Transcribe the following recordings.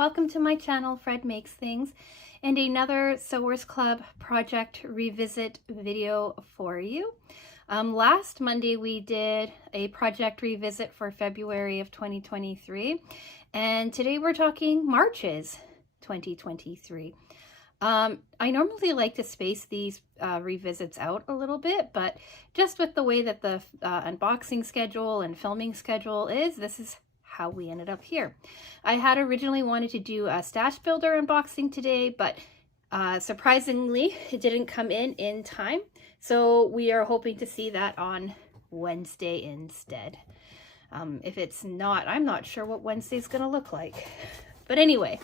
welcome to my channel, Fred Makes Things, and another Sewers Club project revisit video for you. Last Monday we did a project revisit for February of 2023, and today we're talking Marches 2023. I normally like to space these revisits out a little bit, but just with the way that the unboxing schedule and filming schedule is, this is how we ended up here. I had originally wanted to do a Stash Builder unboxing today, but surprisingly it didn't come in time. So we are hoping to see that on Wednesday instead. If it's not, I'm not sure what Wednesday's gonna look like. But anyway,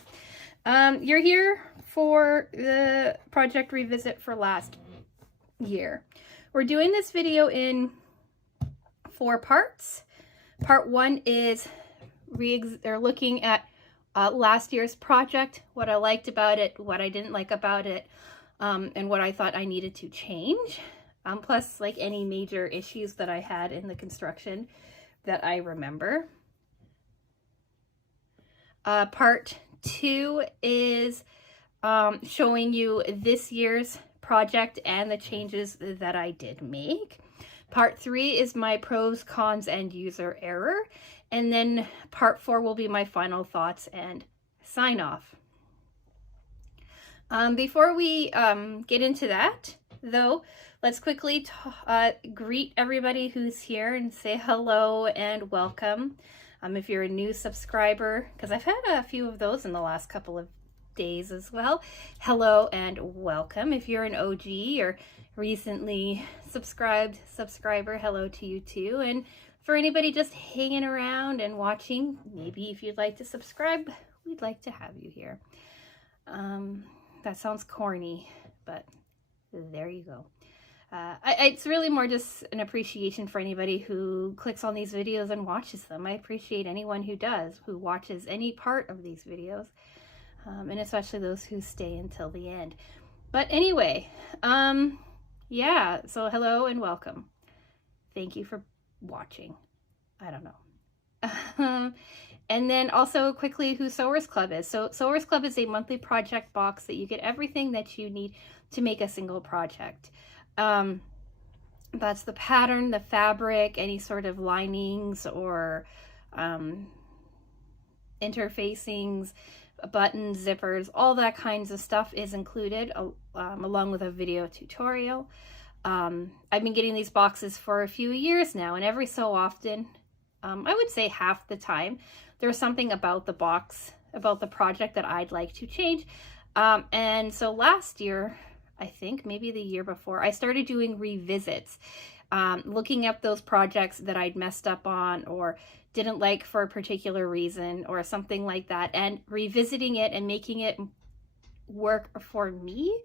you're here for the project revisit for last year. We're doing this video in 4 parts. Part 1 is looking at last year's project, what I liked about it, what I didn't like about it, and what I thought I needed to change, plus like any major issues that I had in the construction that I remember. Part 2 is showing you this year's project and the changes that I did make. Part 3 is my pros, cons, and user error. And then part 4 will be my final thoughts and sign off. Before we get into that, though, let's quickly greet everybody who's here and say hello and welcome. If you're a new subscriber, because I've had a few of those in the last couple of days as well, hello and welcome. If you're an OG or recently subscriber, hello to you too. And for anybody just hanging around and watching, maybe if you'd like to subscribe, we'd like to have you here. That sounds corny, but there you go. It's really more just an appreciation for anybody who clicks on these videos and watches them. I appreciate anyone who does, who watches any part of these videos, and especially those who stay until the end. But anyway, yeah, so hello and welcome. Thank you for watching. I don't know. And then also quickly who Sewers Club is. So Sewers Club is a monthly project box that you get everything that you need to make a single project. That's the pattern, the fabric, any sort of linings or interfacings, buttons, zippers, all that kinds of stuff is included along with a video tutorial. I've been getting these boxes for a few years now, and every so often, I would say half the time, there's something about the box, about the project that I'd like to change. And so last year, I think maybe the year before, I started doing revisits, looking at those projects that I'd messed up on or didn't like for a particular reason or something like that, and revisiting it and making it work for me.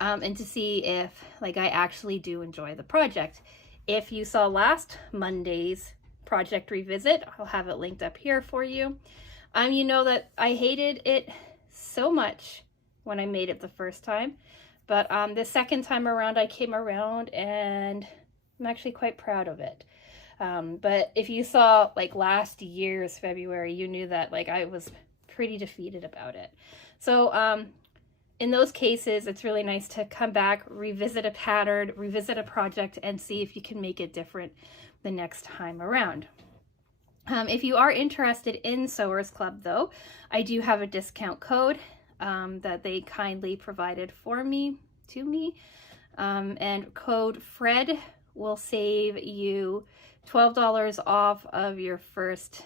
And to see if like I actually do enjoy the project. If you saw last Monday's project revisit, I'll have it linked up here for you. You know that I hated it so much when I made it the first time, but the second time around I came around and I'm actually quite proud of it. But if you saw like last year's February, you knew that like I was pretty defeated about it. So in those cases, it's really nice to come back, revisit a pattern, revisit a project, and see if you can make it different the next time around. If you are interested in Sewers Club, though, I do have a discount code that they kindly provided to me. And code FRED will save you $12 off of your first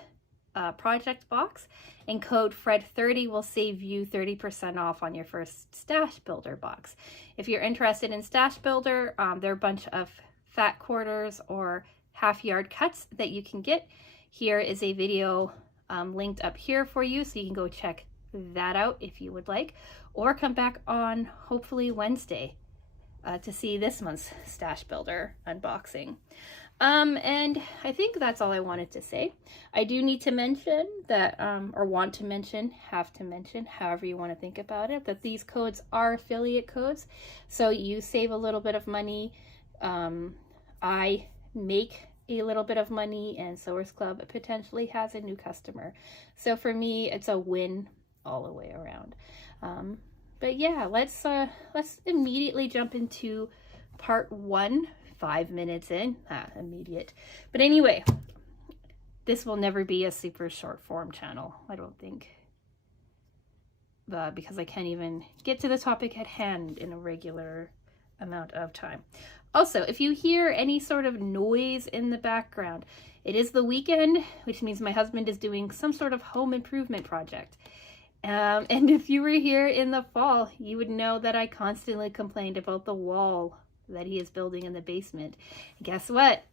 project box, and code FRED30 will save you 30% off on your first Stash Builder box. If you're interested in Stash Builder, there are a bunch of fat quarters or half yard cuts that you can get. Here is a video linked up here for you, so you can go check that out if you would like, or come back on hopefully Wednesday to see this month's Stash Builder unboxing. And I think that's all I wanted to say. I do need to mention that, or want to mention, have to mention, however you want to think about it, that these codes are affiliate codes. So you save a little bit of money. I make a little bit of money, and Sewers Club potentially has a new customer. So for me, it's a win all the way around. But yeah, let's immediately jump into part 1, 5 minutes in. Immediate. But anyway, this will never be a super short form channel, I don't think. Because I can't even get to the topic at hand in a regular amount of time. Also, if you hear any sort of noise in the background, it is the weekend, which means my husband is doing some sort of home improvement project. And if you were here in the fall, you would know that I constantly complained about the wall that he is building in the basement. And guess what?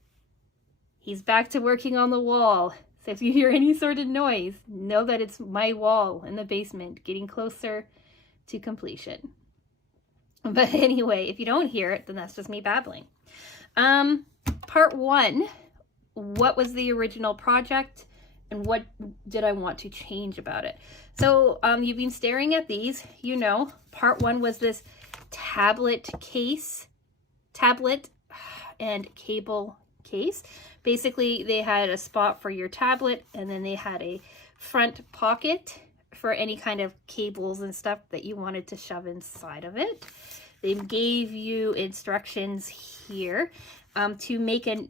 He's back to working on the wall. So if you hear any sort of noise, know that it's my wall in the basement getting closer to completion. But anyway, if you don't hear it, then that's just me babbling. Part 1, what was the original project and what did I want to change about it? So you've been staring at these, you know, part 1 was this tablet and cable case. Basically, they had a spot for your tablet, and then they had a front pocket for any kind of cables and stuff that you wanted to shove inside of it. They gave you instructions here to make it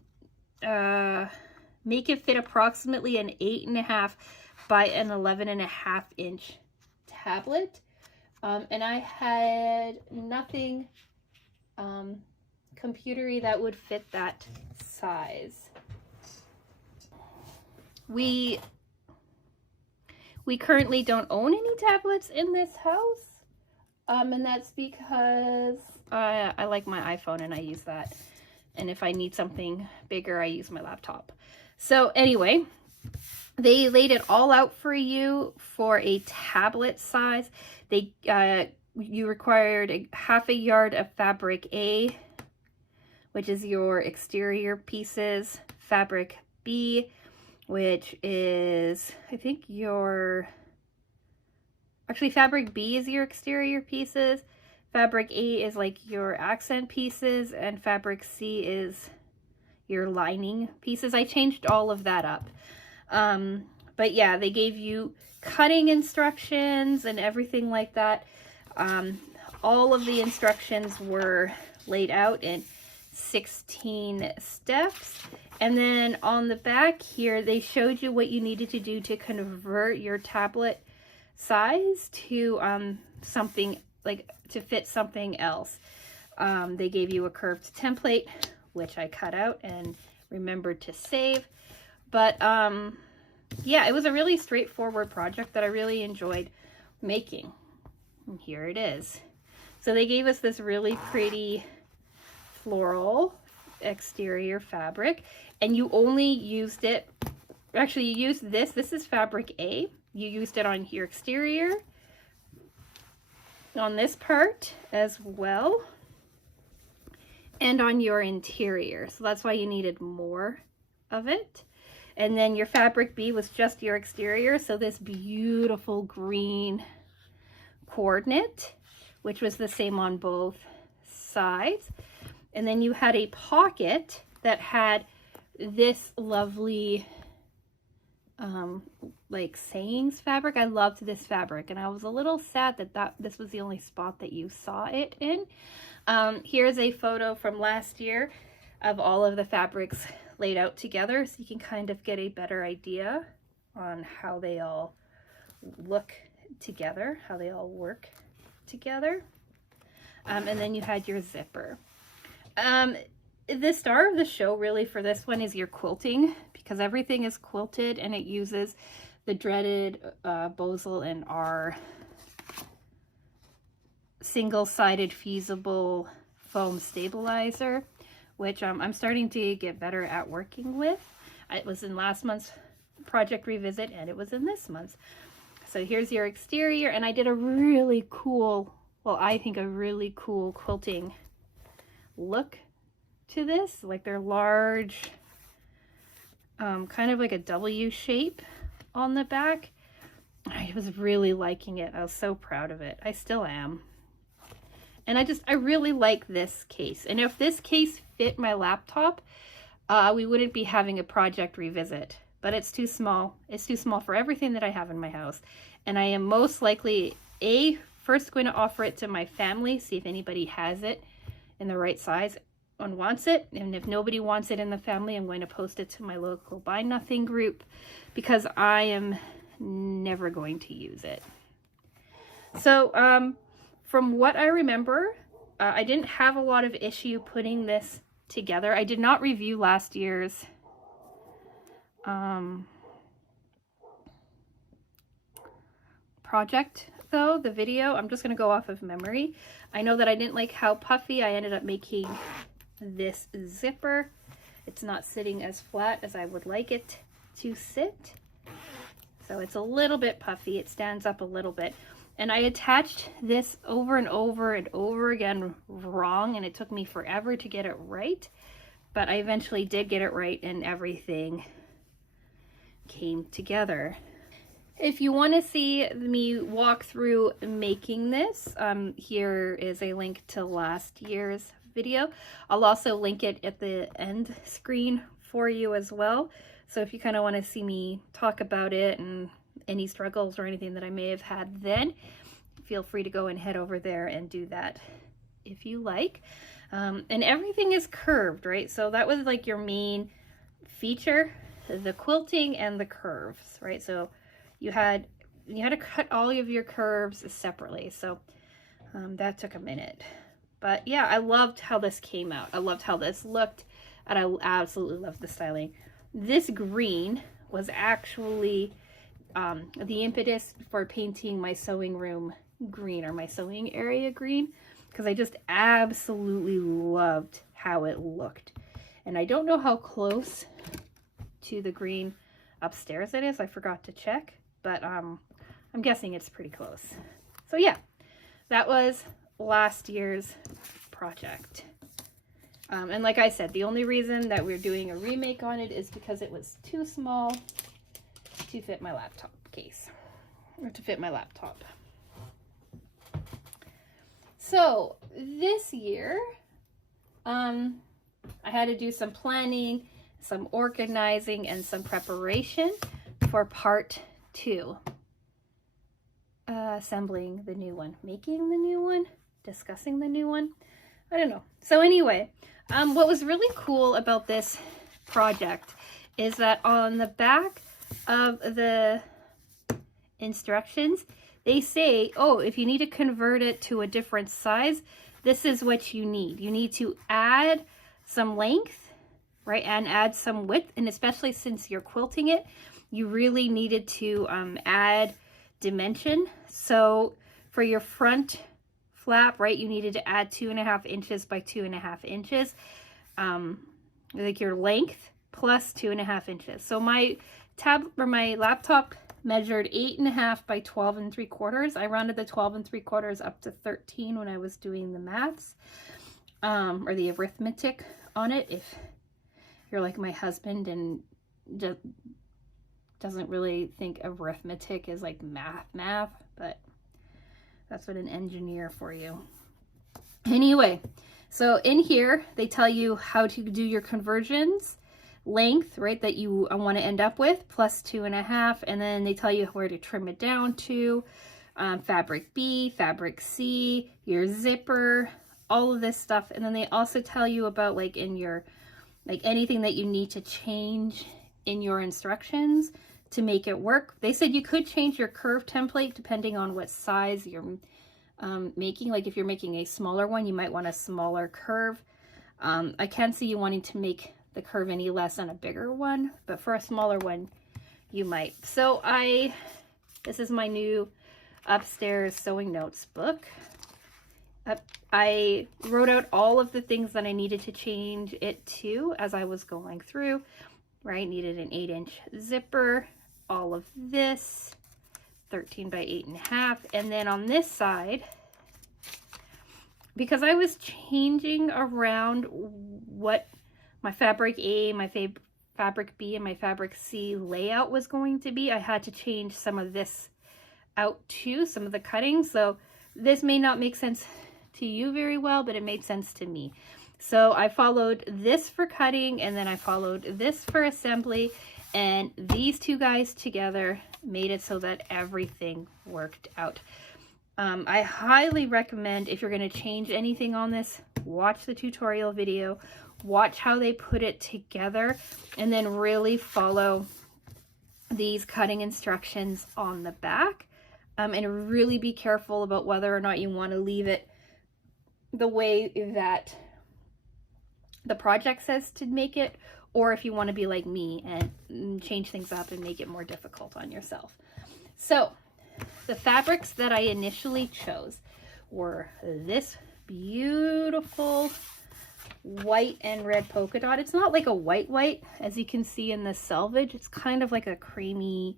fit approximately an 8.5 by an 11.5 inch tablet. And I had nothing computery that would fit that size. We currently don't own any tablets in this house, and that's because I like my iPhone and I use that, and if I need something bigger, I use my laptop. So anyway, they laid it all out for you for a tablet size. You required a ½ yard of fabric A, which is your exterior pieces, fabric B, which is, I think fabric B is your exterior pieces, fabric A is like your accent pieces, and fabric C is your lining pieces. I changed all of that up. But yeah, they gave you cutting instructions and everything like that. All of the instructions were laid out in 16 steps. And then on the back here, they showed you what you needed to do to convert your tablet size to something like to fit something else. They gave you a curved template, which I cut out and remembered to save. But yeah, it was a really straightforward project that I really enjoyed making. And here it is. So they gave us this really pretty floral exterior fabric, and you only used it, actually you used this is fabric A. You used it on your exterior, on this part as well, and on your interior. So that's why you needed more of it. And then your fabric B was just your exterior. So this beautiful green coordinate, which was the same on both sides. And then you had a pocket that had this lovely like sayings fabric. I loved this fabric, and I was a little sad that this was the only spot that you saw it in. Here's a photo from last year of all of the fabrics laid out together, so you can kind of get a better idea on how they all look together, how they all work together. And then you had your zipper. The star of the show really for this one is your quilting, because everything is quilted and it uses the dreaded Bosal and R single-sided fusible foam stabilizer, which I'm starting to get better at working with. It was in last month's project revisit and it was in this month's. So here's your exterior, and I did a really cool, well, I think a really cool quilting look to this. Like they're large, kind of like a W shape on the back. I was really liking it. I was so proud of it. I still am. And I really like this case. And if this case fit my laptop, we wouldn't be having a project revisit. But it's too small. It's too small for everything that I have in my house. And I am most likely first going to offer it to my family, see if anybody has it in the right size and wants it. And if nobody wants it in the family, I'm going to post it to my local Buy Nothing group, because I am never going to use it. So from what I remember, I didn't have a lot of issue putting this together. I did not review last year's project though, the video. I'm just going to go off of memory. I know that I didn't like how puffy I ended up making this zipper. It's not sitting as flat as I would like it to sit. So it's a little bit puffy. It stands up a little bit. And I attached this over and over and over again wrong, and it took me forever to get it right. But I eventually did get it right, and everything came together. If you want to see me walk through making this, here is a link to last year's video. I'll also link it at the end screen for you as well. So if you kind of want to see me talk about it and any struggles or anything that I may have had then, feel free to go and head over there and do that if you like. And everything is curved, right? So that was like your main feature, the quilting and the curves, right? So you had to cut all of your curves separately. So that took a minute. But yeah, I loved how this came out. I loved how this looked, and I absolutely loved the styling. This green was actually the impetus for painting my sewing room green, or my sewing area green, because I just absolutely loved how it looked. And I don't know how close to the green upstairs it is. I forgot to check, but I'm guessing it's pretty close. So yeah, that was last year's project. And like I said, the only reason that we're doing a remake on it is because it was too small to fit my laptop case, or to fit my laptop. So this year, I had to do some planning, some organizing, and some preparation for part 2. Assembling the new one, making the new one, discussing the new one. I don't know. So anyway, what was really cool about this project is that on the back of the instructions, they say, oh, if you need to convert it to a different size, this is what you need. You need to add some length, right, and add some width. And especially since you're quilting it, you really needed to add dimension. So for your front flap, right, you needed to add 2.5 inches by 2.5 inches, like your length plus 2.5 inches. So my my laptop measured 8.5 by 12 3/4. I rounded the 12 3/4 up to 13 when I was doing the maths, or the arithmetic on it. If you're like my husband and just doesn't really think arithmetic is like math, but that's what an engineer for you. Anyway, so in here they tell you how to do your conversions, length, right, that you want to end up with, plus 2.5, and then they tell you where to trim it down to, fabric B, fabric C, your zipper, all of this stuff. And then they also tell you about, like, in your, like, anything that you need to change in your instructions to make it work. They said you could change your curve template depending on what size you're making. Like if you're making a smaller one, you might want a smaller curve. I can't see you wanting to make the curve any less on a bigger one, but for a smaller one, you might. So this is my new upstairs sewing notes book. I wrote out all of the things that I needed to change it to as I was going through, right? Needed an 8-inch zipper, all of this, 13 by 8.5. And then on this side, because I was changing around what my fabric A, my fabric B, and my fabric C layout was going to be, I had to change some of this out too, some of the cutting. So this may not make sense to you very well, but it made sense to me. So I followed this for cutting, and then I followed this for assembly, And these two guys together made it so that everything worked out. I highly recommend, if you're going to change anything on this, watch the tutorial video, watch how they put it together, and then really follow these cutting instructions on the back. And really be careful about whether or not you want to leave it the way that the project says to make it, or if you want to be like me and change things up and make it more difficult on yourself. So the fabrics that I initially chose were this beautiful white and red polka dot. It's not like a white, as you can see in the selvage. It's kind of like a creamy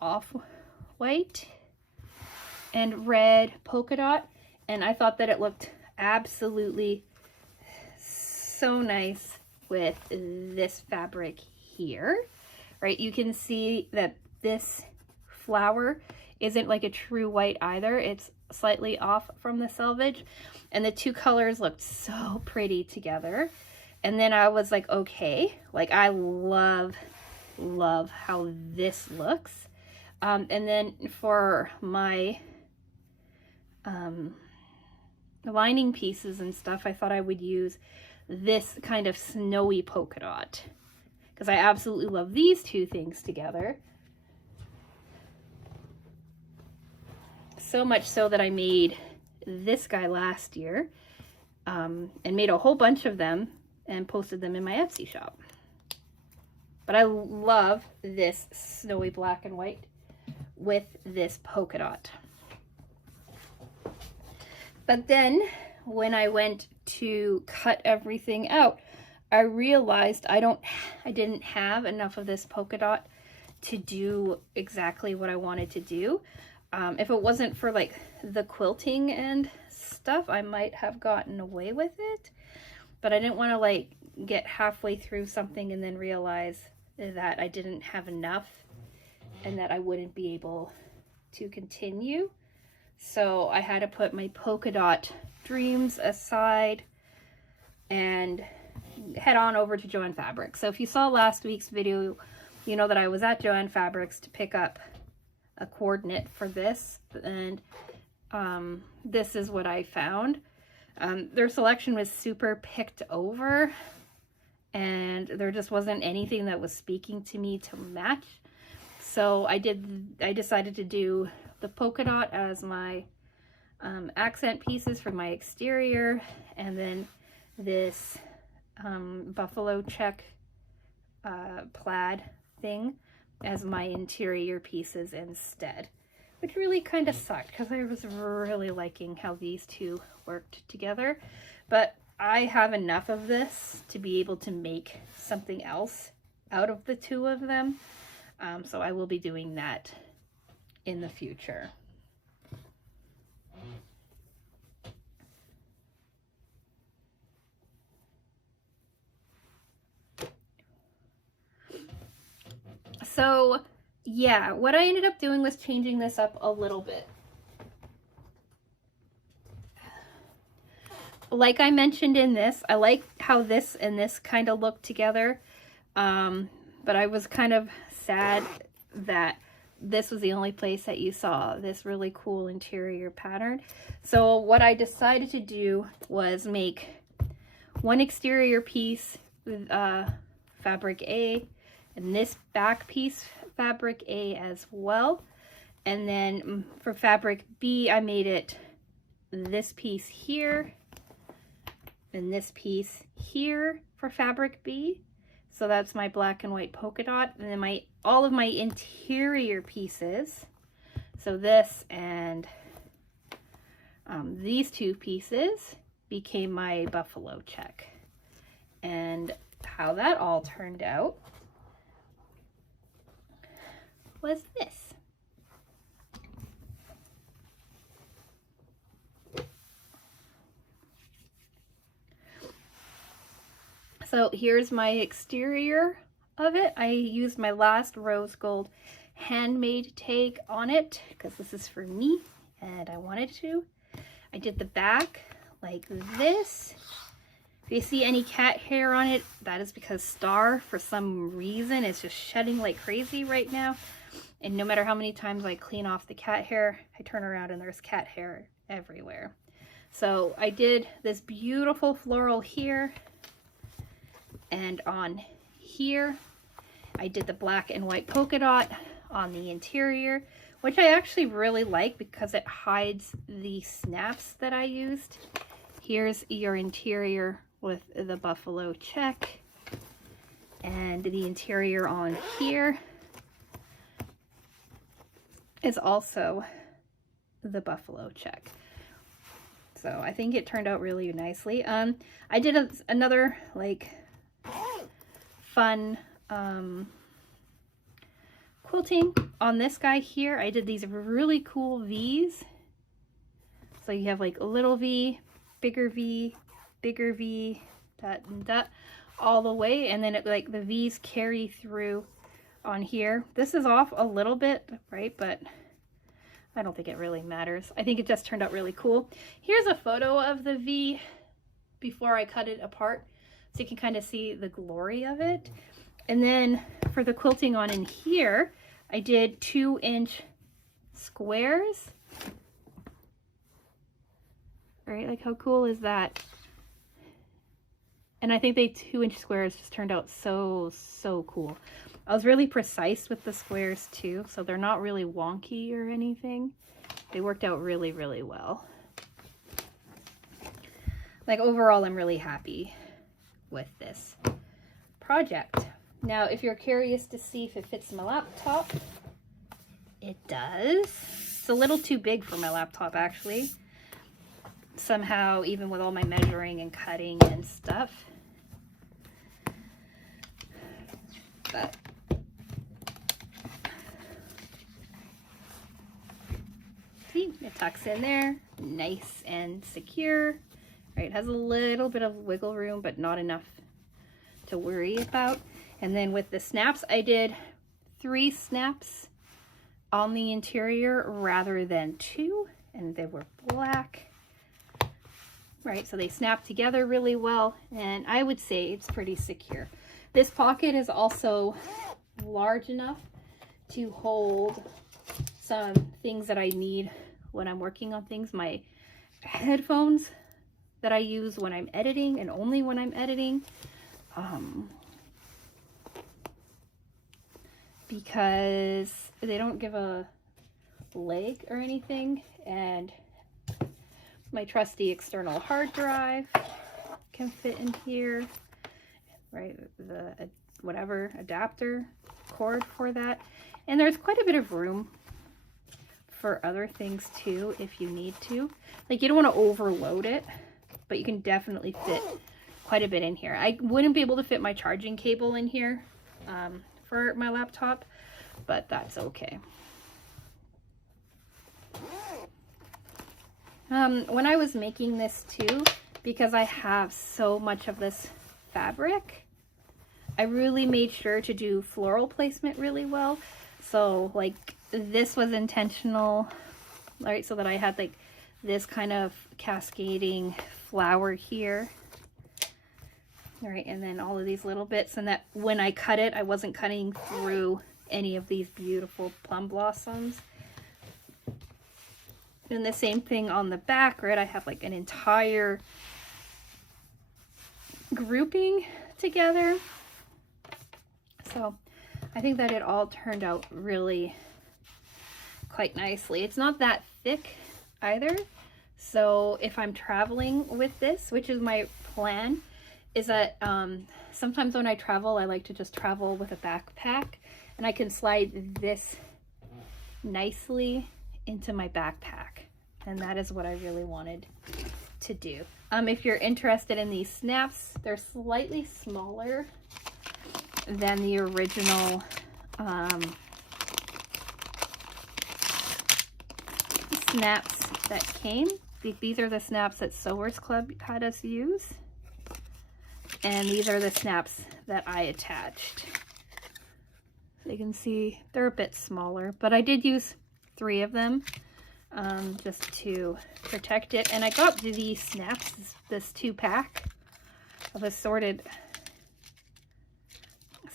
off-white and red polka dot. And I thought that it looked absolutely so nice with this fabric here, right? You can see that this flower isn't like a true white either. It's slightly off from the selvage, and the two colors looked so pretty together. And then I was like, okay, like I love how this looks. And then for my lining pieces and stuff, I thought I would use this kind of snowy polka dot because I absolutely love these two things together. So much so that I made this guy last year and made a whole bunch of them and posted them in my Etsy shop. But I love this snowy black and white with this polka dot. But then when I went to cut everything out, I realized I didn't have enough of this polka dot to do exactly what I wanted to do. If it wasn't for like the quilting and stuff, I might have gotten away with it, but I didn't want to like get halfway through something and then realize that I didn't have enough and that I wouldn't be able to continue. So I had to put my polka dot dreams aside and head on over to Joann Fabrics. So if you saw last week's video, you know that I was at Joann Fabrics to pick up a coordinate for this, and this is what I found. Their selection was super picked over, and there just wasn't anything that was speaking to me to match. So I decided to do the polka dot as my accent pieces for my exterior, and then this buffalo check plaid thing as my interior pieces instead, which really kind of sucked because I was really liking how these two worked together. But I have enough of this to be able to make something else out of the two of them, so I will be doing that in the future. So yeah, what I ended up doing was changing this up a little bit. Like I mentioned in this, I like how this and this kind of look together, but I was kind of sad that this was the only place that you saw this really cool interior pattern. So what I decided to do was make one exterior piece with fabric A, and this back piece fabric A as well. And then for fabric B, I made it this piece here and this piece here for fabric B. So that's my black and white polka dot. And then all of my interior pieces, so this and these two pieces, became my buffalo check. And how that all turned out was this. So here's my exterior of it. I used my last rose gold handmade tag on it because this is for me and I wanted to. I did the back like this, If you see any cat hair on it, that is because Star, for some reason, is just shedding like crazy right now. And no matter how many times I clean off the cat hair, I turn around and there's cat hair everywhere. So I did this beautiful floral here, and on here I did the black and white polka dot on the interior, which I actually really like because it hides the snaps that I used. Here's your interior with the buffalo check, and the interior on here is also the buffalo check. So I think it turned out really nicely. I did another like fun quilting on this guy here. I did these really cool V's. So you have like a little V, bigger V, bigger V, dot and dot, all the way, and then it like the V's carry through on here. This is off a little bit, right? But I don't think it really matters. I think it just turned out really cool. Here's a photo of the V before I cut it apart, so you can kind of see the glory of it. And then for the quilting on in here, I did 2-inch squares. Right, like how cool is that? And I think the 2-inch squares just turned out so cool. I was really precise with the squares too, so they're not really wonky or anything. They worked out really well. Like overall, I'm really happy with this project. Now, if you're curious to see if it fits my laptop, it does. It's a little too big for my laptop, actually. Somehow, even with all my measuring and cutting and stuff. But see, it tucks in there, nice and secure. Right, it has a little bit of wiggle room, but not enough to worry about. And then with the snaps, I did 3 snaps on the interior rather than 2, and they were black. Right, so they snap together really well, and I would say it's pretty secure. This pocket is also large enough to hold some things that I need when I'm working on things. My headphones that I use when I'm editing, and only when I'm editing. Because they don't give a leg or anything, and my trusty external hard drive can fit in here, right? The whatever adapter cord for that. And there's quite a bit of room for other things too if you need to. Like, you don't want to overload it, but you can definitely fit quite a bit in here. I wouldn't be able to fit my charging cable in here for my laptop, but that's okay. When I was making this too, because I have so much of this fabric, I really made sure to do floral placement really well. So like this was intentional, right? So that I had like this kind of cascading flower here. All right, and then all of these little bits, and that when I cut it, I wasn't cutting through any of these beautiful plum blossoms. And the same thing on the back, right? I have like an entire grouping together. So I think that it all turned out really quite nicely. It's not that thick either. So if I'm traveling with this, which is my plan, is that sometimes when I travel, I like to just travel with a backpack, and I can slide this nicely into my backpack, and that is what I really wanted to do. If you're interested in these snaps, they're slightly smaller than the original snaps that came. These are the snaps that Sewers Club had us use, and these are the snaps that I attached. So you can see they're a bit smaller, but I did use 3 of them just to protect it. And I got these snaps, this 2-pack, of assorted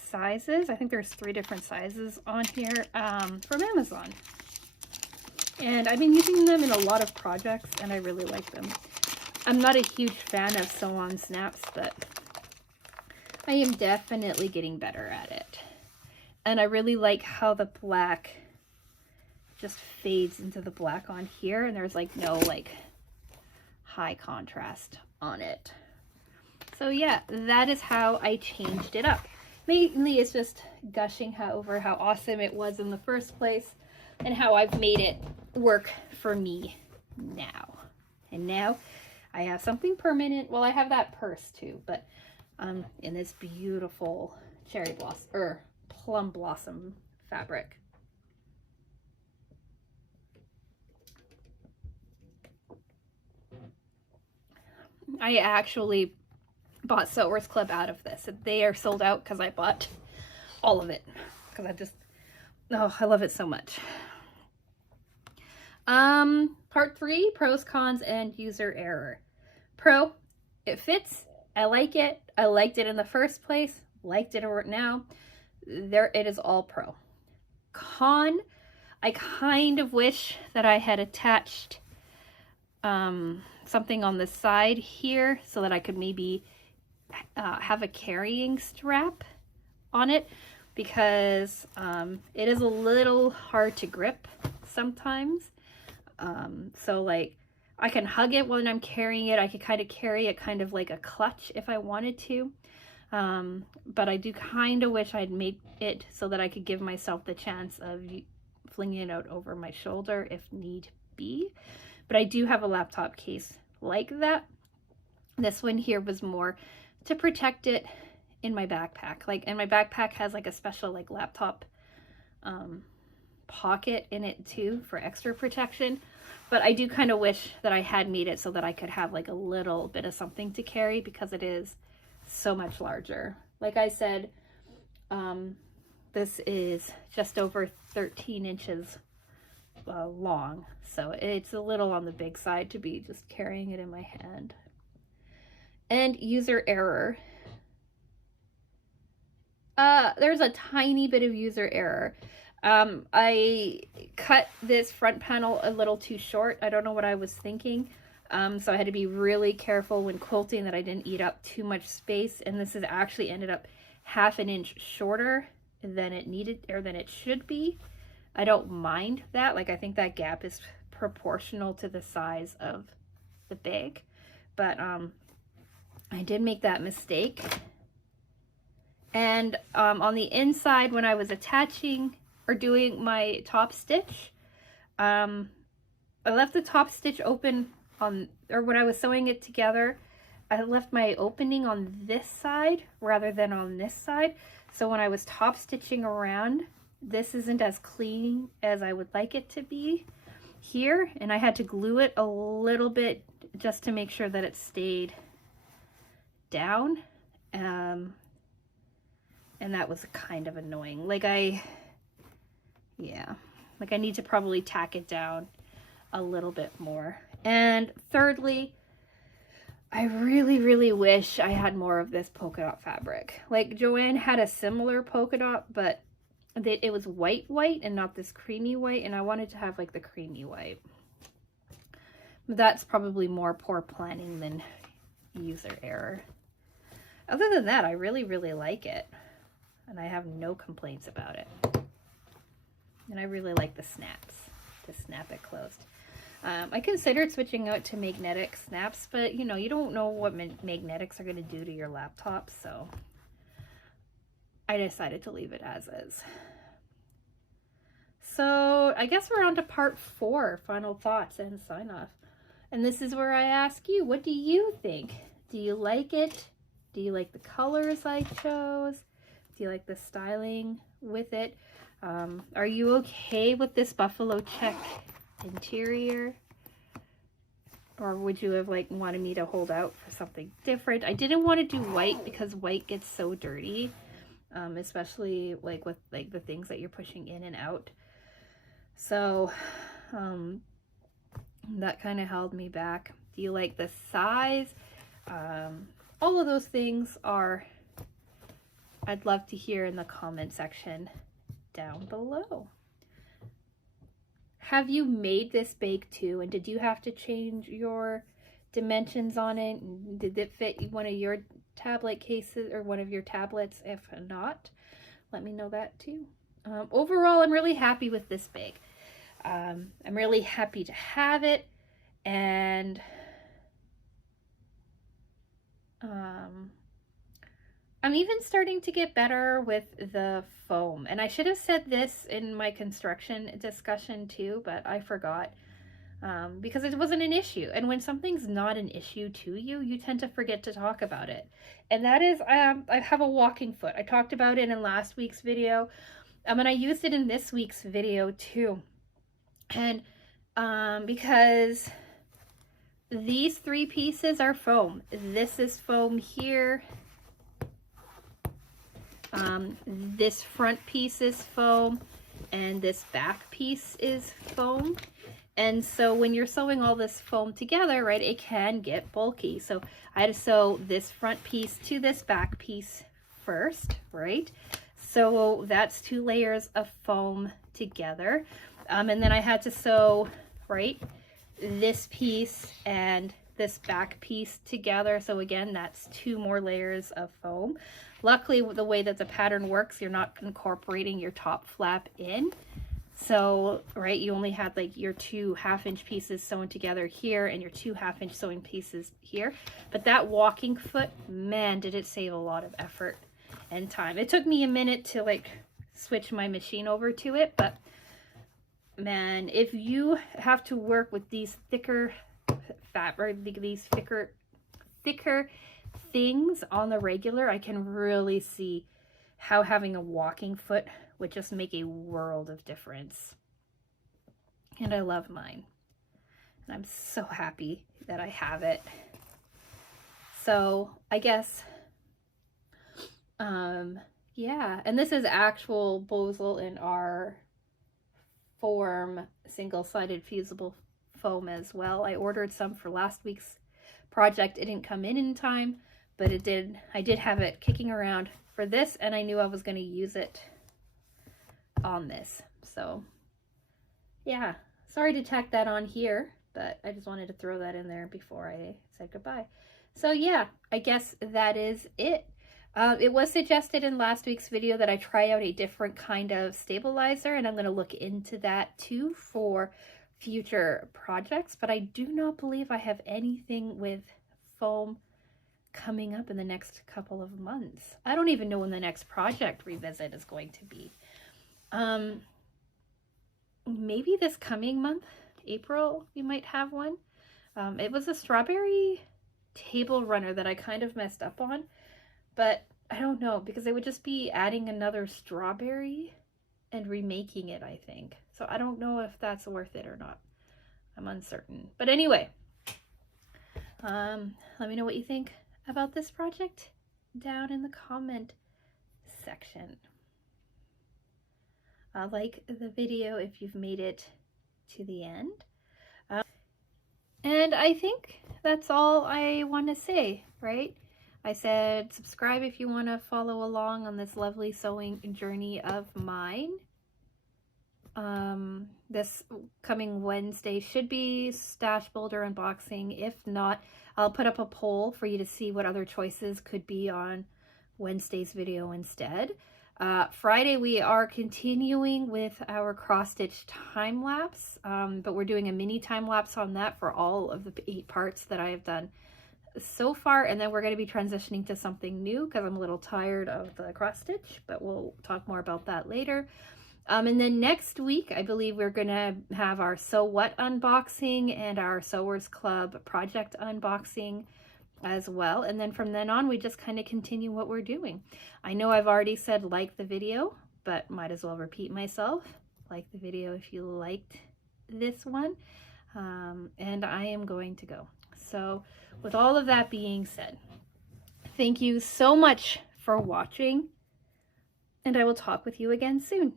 sizes. I think there's 3 different sizes on here from Amazon. And I've been using them in a lot of projects and I really like them. I'm not a huge fan of sew-on snaps, but I am definitely getting better at it. And I really like how the black just fades into the black on here, and there's like no like high contrast on it. So yeah, that is how I changed it up. Mainly it's just gushing over how awesome it was in the first place and how I've made it work for me now. And now I have something permanent. Well, I have that purse too, but in this beautiful cherry blossom or plum blossom fabric. I actually bought Sewers Club out of this. They are sold out because I bought all of it because I love it so much. Part 3, pros, cons, and user error. Pro, it fits. I like it. I liked it in the first place. Liked it now. There, it is all pro. Con, I kind of wish that I had attached something on the side here so that I could maybe have a carrying strap on it, because it is a little hard to grip sometimes. So like I can hug it when I'm carrying it. I could kind of carry it kind of like a clutch if I wanted to. But I do kind of wish I'd made it so that I could give myself the chance of flinging it out over my shoulder if need be. But I do have a laptop case like that. This one here was more to protect it in my backpack. Like, and my backpack has like a special like laptop pocket in it too for extra protection. But I do kind of wish that I had made it so that I could have like a little bit of something to carry, because it is so much larger. Like I said, this is just over 13 inches long, so it's a little on the big side to be just carrying it in my hand. And user error. There's a tiny bit of user error. I cut this front panel a little too short. I don't know what I was thinking. So I had to be really careful when quilting that I didn't eat up too much space. And this has actually ended up ½ an inch shorter than it needed, or than it should be. I don't mind that. Like, I think that gap is proportional to the size of the bag. But I did make that mistake. And on the inside, when I was attaching or doing my top stitch, I left the top stitch open on, or when I was sewing it together, I left my opening on this side rather than on this side. So when I was top stitching around, this isn't as clean as I would like it to be here. And I had to glue it a little bit just to make sure that it stayed down. And that was kind of annoying. Like I need to probably tack it down a little bit more. And thirdly, I really, really wish I had more of this polka dot fabric. Like, Joanne had a similar polka dot, but it was white and not this creamy white, and I wanted to have like the creamy white. But that's probably more poor planning than user error. Other than that, I really, really like it, and I have no complaints about it. And I really like the snaps to snap it closed. I considered switching out to magnetic snaps, but you know, you don't know what magnetics are going to do to your laptop, so I decided to leave it as is. So I guess we're on to part 4, final thoughts and sign off. And this is where I ask you, what do you think? Do you like it? Do you like the colors I chose? Do you like the styling with it? Are you okay with this buffalo check interior? Or would you have like wanted me to hold out for something different? I didn't want to do white because white gets so dirty, especially like with like the things that you're pushing in and out. So that kind of held me back. Do you like the size? all of those things I'd love to hear in the comment section down below. Have you made this bake too, and did you have to change your dimensions on it? Did it fit one of your tablet cases or one of your tablets? If not, let me know that too. Overall, I'm really happy with this bake. I'm really happy to have it, and I'm even starting to get better with the foam. And I should have said this in my construction discussion too, but I forgot. Because it wasn't an issue. And when something's not an issue to you, you tend to forget to talk about it. And that is, I have a walking foot. I talked about it in last week's video. And I used it in this week's video too. And because these 3 pieces are foam. This is foam here. This front piece is foam, and this back piece is foam. And so when you're sewing all this foam together, right, it can get bulky. So I had to sew this front piece to this back piece first, right? So that's 2 layers of foam together. And then I had to sew, right, this piece and this back piece together. So again, that's 2 more layers of foam. Luckily, the way that the pattern works, you're not incorporating your top flap in. So, right, you only had like your 2 half-inch pieces sewn together here and your 2 half-inch sewing pieces here. But that walking foot, man, did it save a lot of effort and time. It took me a minute to like switch my machine over to it, but man, if you have to work with these thicker fabric, these thicker things on the regular, I can really see how having a walking foot would just make a world of difference. And I love mine. And I'm so happy that I have it. So I guess, yeah. And this is actual Bosal in our Form single-sided fusible foam as well. I ordered some for last week's project. It didn't come in time, but it did. I did have it kicking around for this, and I knew I was going to use it on this. So yeah, sorry to tack that on here, but I just wanted to throw that in there before I said goodbye. So yeah, I guess that is it. It was suggested in last week's video that I try out a different kind of stabilizer, and I'm going to look into that too for future projects, but I do not believe I have anything with foam coming up in the next couple of months. I don't even know when the next project revisit is going to be. Maybe this coming month, April, we might have one. It was a strawberry table runner that I kind of messed up on, but I don't know, because it would just be adding another strawberry and remaking it, I think. So I don't know if that's worth it or not. I'm uncertain. But anyway, let me know what you think about this project down in the comment section. Like the video if you've made it to the end. And I think that's all I want to say, right? I said subscribe if you want to follow along on this lovely sewing journey of mine. This coming Wednesday should be Stash Builder unboxing. If not, I'll put up a poll for you to see what other choices could be on Wednesday's video instead. Friday we are continuing with our cross stitch time lapse, but we're doing a mini time lapse on that for all of the 8 parts that I have done so far, and then we're going to be transitioning to something new because I'm a little tired of the cross stitch, but we'll talk more about that later. And then next week, I believe we're going to have our Sew What unboxing and our Sewers Club project unboxing as well. And then from then on, we just kind of continue what we're doing. I know I've already said like the video, but might as well repeat myself. Like the video if you liked this one. And I am going to go. So with all of that being said, thank you so much for watching, and I will talk with you again soon.